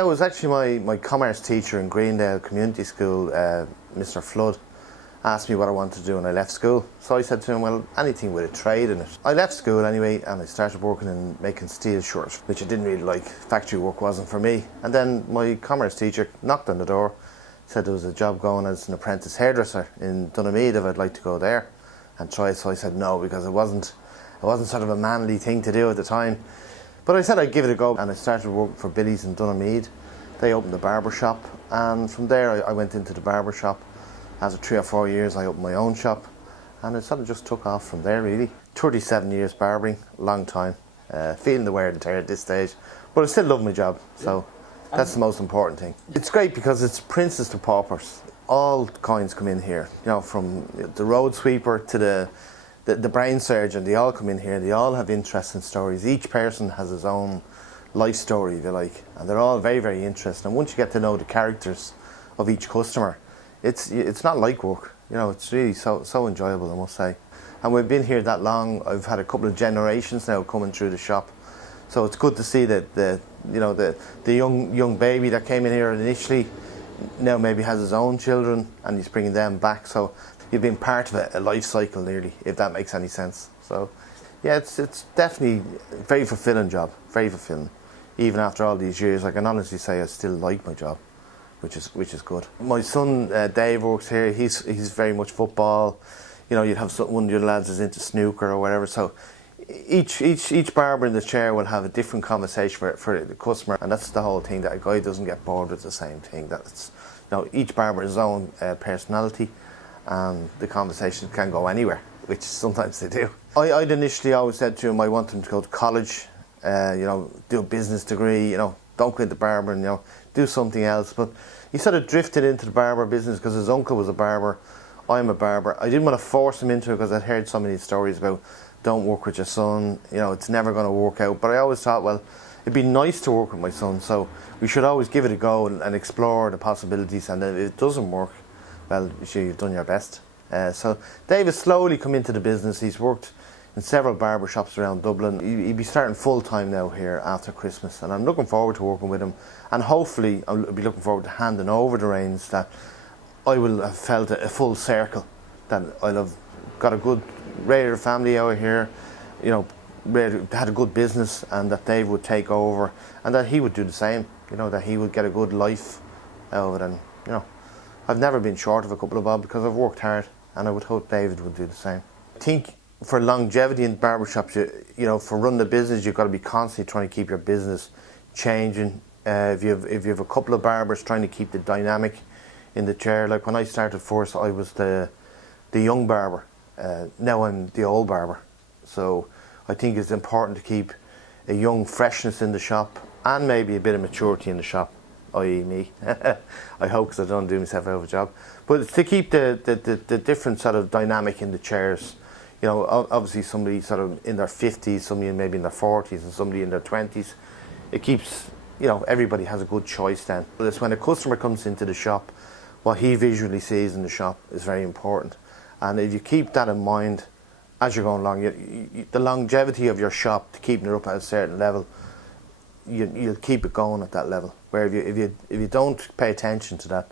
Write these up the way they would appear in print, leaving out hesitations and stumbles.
It was actually my commerce teacher in Greendale Community School, Mr. Flood, asked me what I wanted to do when I left school. So I said to him, well, anything with a trade in it. I left school anyway and I started working in making steel shirts, which I didn't really like. Factory work wasn't for me. And then my commerce teacher knocked on the door, said there was a job going as an apprentice hairdresser in Dunamede if I'd like to go there and try it. So I said no, because it wasn't sort of a manly thing to do at the time. But I said I'd give it a go, and I started working for Billy's in Dunamede. They opened the Barbershop, and from there I went into the Barbershop. After 3 or 4 years I opened my own shop, and it sort of just took off from there really. 37 years barbering, long time. Feeling the wear and tear at this stage, but I still love my job, so that's the most important thing. It's great because it's princes to paupers. All kinds come in here, you know, from the road sweeper to the brain surgeon. They all come in here, they all have interesting stories. Each person has his own life story, if you like, and they're all very, very interesting. And once you get to know the characters of each customer, it's not like work, you know, it's really so enjoyable, I must say. And we've been here that long. I've had a couple of generations now coming through the shop, so it's good to see that the young baby that came in here initially now maybe has his own children and he's bringing them back. So you've been part of a life cycle nearly, if that makes any sense. So yeah, it's definitely a very fulfilling job, very fulfilling. Even after all these years, I can honestly say I still like my job, which is good. My son Dave works here. He's very much football. You know, you'd have one of your lads is into snooker or whatever. So each barber in the chair will have a different conversation for the customer, and that's the whole thing, that a guy doesn't get bored with the same thing. That's, you know, each barber has his own personality, and the conversations can go anywhere, which sometimes they do. I'd initially always said to him I want him to go to college, you know, do a business degree, you know, don't go into barbering, you know, do something else. But he sort of drifted into the barber business because his uncle was a barber, I'm a barber. I didn't want to force him into it because I'd heard so many stories about don't work with your son, you know, it's never going to work out. But I always thought, well, it'd be nice to work with my son, so we should always give it a go and explore the possibilities, and if it doesn't work, well, sure, you've done your best. So Dave has slowly come into the business. He's worked in several barbershops around Dublin. He'll be starting full time now here after Christmas, and I'm looking forward to working with him, and hopefully I'll be looking forward to handing over the reins, that I will have felt a full circle, that I'll have got a good rare family out here, you know, had a good business, and that Dave would take over and that he would do the same, you know, that he would get a good life out of it. And you know, I've never been short of a couple of bob because I've worked hard, and I would hope David would do the same. I think for longevity in barbershops, you know, for running the business, you've got to be constantly trying to keep your business changing. If you have a couple of barbers trying to keep the dynamic in the chair, like when I started first, I was the young barber. Now I'm the old barber. So I think it's important to keep a young freshness in the shop and maybe a bit of maturity in the shop, i.e. me. I hope, because I don't do myself out of a job. But it's to keep the different sort of dynamic in the chairs. You know, obviously somebody sort of in their 50s, somebody maybe in their 40s, and somebody in their 20s. It keeps, you know, everybody has a good choice then. But it's when a customer comes into the shop, what he visually sees in the shop is very important. And if you keep that in mind as you're going along, the longevity of your shop, to keeping it up at a certain level, you'll keep it going at that level. Where if you don't pay attention to that,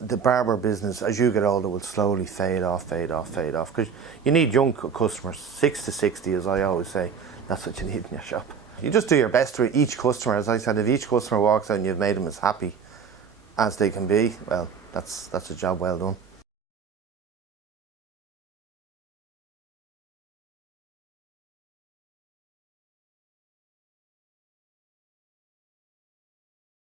the barber business, as you get older, will slowly fade off. Because you need young customers, 6 to 60, as I always say. That's what you need in your shop. You just do your best with each customer. As I said, if each customer walks out and you've made them as happy as they can be, well, that's a job well done.